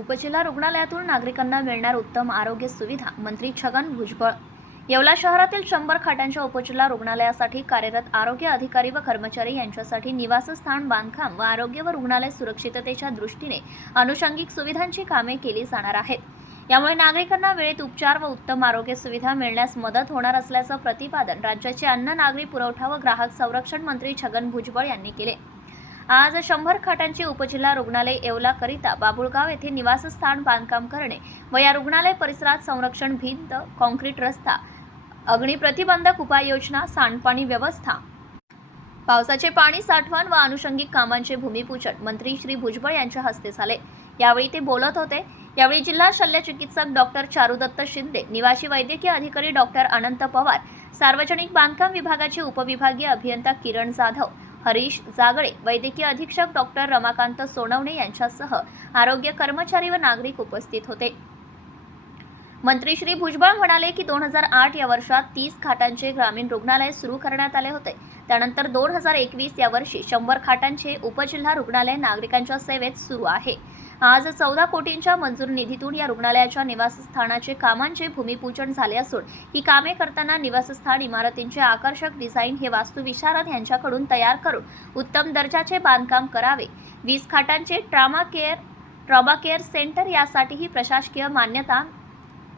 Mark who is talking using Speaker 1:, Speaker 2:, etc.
Speaker 1: उपजिल्हा रुग्णालयातून नागरिकांना मिळणार उत्तम आरोग्य सुविधा मंत्री छगन भुजबळ. येवला शहरातील शंभर खाटांच्या उपजिल्हा रुग्णालयासाठी कार्यरत आरोग्य अधिकारी व कर्मचारी यांच्यासाठी निवासस्थान बांधकाम व आरोग्य व रुग्णालय सुरक्षिततेच्या दृष्टीने अनुषंगिक सुविधांची कामे केली जाणार आहेत. यामुळे नागरिकांना वेळेत उपचार व उत्तम आरोग्य सुविधा मिळण्यास मदत होणार असल्याचं प्रतिपादन राज्याचे अन्न नागरी पुरवठा व ग्राहक संरक्षण मंत्री छगन भुजबळ यांनी केले. आज शंभर खाटांची उपजिल्हा रुग्णालय येवलाकरिता बाबुळगाव येथे निवासस्थान बांधकाम करणे व या रुग्णालय परिसरात संरक्षण भिंत कॉन्क्रीट रस्ता अग्निप्रतिबंधक उपाययोजना सांडपाणी व्यवस्था. पावसाचे पाणी साठवण व अनुषंगिक कामांचे भूमिपूजन मंत्री श्री भुजबळ यांच्या हस्ते झाले. यावेळी ते बोलत होते. यावेळी जिल्हा शल्य चिकित्सक डॉक्टर चारुदत्त शिंदे निवासी वैद्यकीय अधिकारी डॉक्टर अनंत पवार सार्वजनिक बांधकाम विभागाचे उपविभागीय अभियंता किरण जाधव हरीश जागळे वैद्यकीय अधीक्षक डॉक्टर रमाकांत सोनवणे यांच्यासह आरोग्य कर्मचारी व नागरिक उपस्थित होते. मंत्री श्री भुजबळ म्हणाले की दोन हजार आठ या वर्षात तीस खाटांचे ग्रामीण रुग्णालय सुरू करण्यात आले होते. त्यानंतर दोन हजार एकवीस या वर्षी शंभर खाटांचे उपजिल्हा रुग्णालय नागरिकांच्या सेवेत सुरू आहे. आज चौदा कोटींच्या मंजूर निधीतून या रुग्णालयाच्या निवासस्थानाचे कामांचे भूमिपूजन झाले असून ही कामे करताना निवासस्थान इमारतींचे आकर्षक डिझाईन हे वास्तुविशारद यांच्याकडून तयार करून उत्तम दर्जाचे बांधकाम करावे. वीस खाटांचे trauma care trauma care centre यासाठीही प्रशासकीय मान्यता